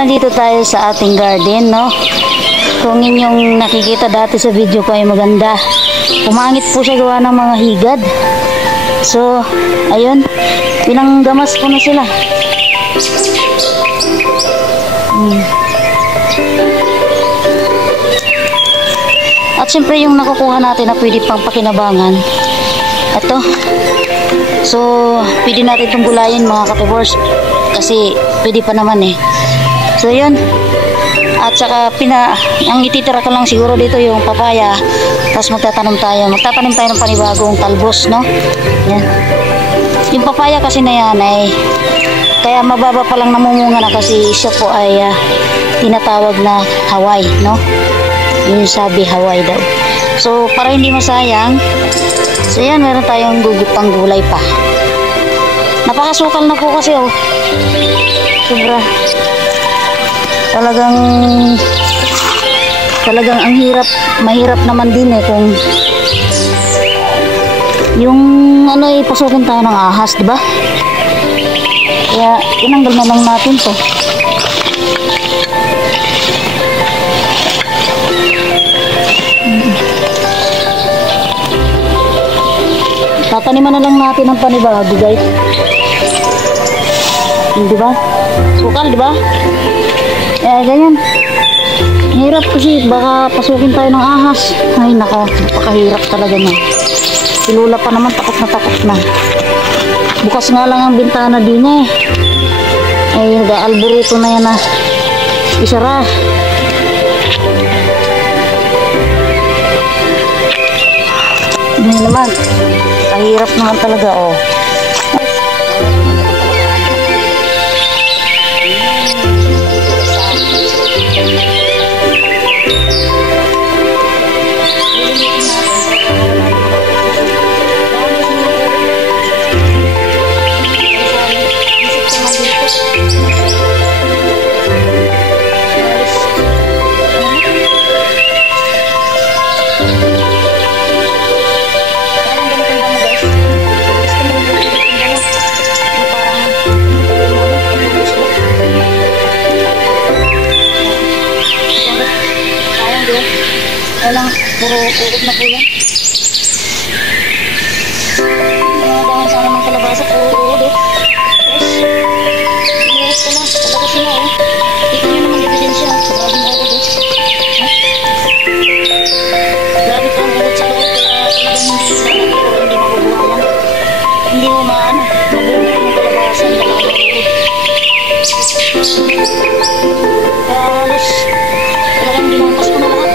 Nandito tayo sa ating garden, no? Kung inyong nakikita dati sa video ko ay maganda. Pumangit po siya gawa ng mga higad. So, ayun. Pinanggamas ko na sila. At syempre yung nakukuha natin na pwede pang pakinabangan. Ito. So, pwede natin itong gulayin mga katibors. Kasi pwede pa naman eh. So, yun. At saka, ang ititira ko lang siguro dito yung papaya. Tapos magtatanim tayo ng panibagong talbos, no? Yan. Yung papaya kasi na yan ay, kaya mababa pa lang namumunga na kasi siya po ay tinatawag na Hawaii, no? Yung sabi Hawaii daw. So, para hindi masayang, so yan, meron tayong gugupang gulay pa. Napakasukal na po kasi, oh. Sobra. Talagang ang mahirap naman din eh kung yung ano ipasukin tayo ng ahas, di ba? Kaya tinanggal na lang natin to. Tataniman na lang natin ang panibago, guys. Di ba? Sukal, di ba? Ganyan. Hirap kasi baka pasukin tayo ng ahas. Ay nako, napakahirap talaga na. Si Lola pa naman takot na. Bukas nga lang ang bintana din eh. Ay nag-aalburuto na yan na isara. Hindi naman. Kahirap naman talaga, oh. Walang puro uod na po yan. Mga dahon sana ng kalabasa, puro uod eh. Yes, inuod ko na. Talaga sila eh. Dito nyo naman ebidensya. Grabing uod eh. Grabe po ang uod sa loob. Kaya talagang hindi sila natiro, hindi mabubuhaman. Hindi mo maano. Mabubuhat ng kalabasa. Hindi mo uod. Kaya halos talagang ginampas ko na lahat.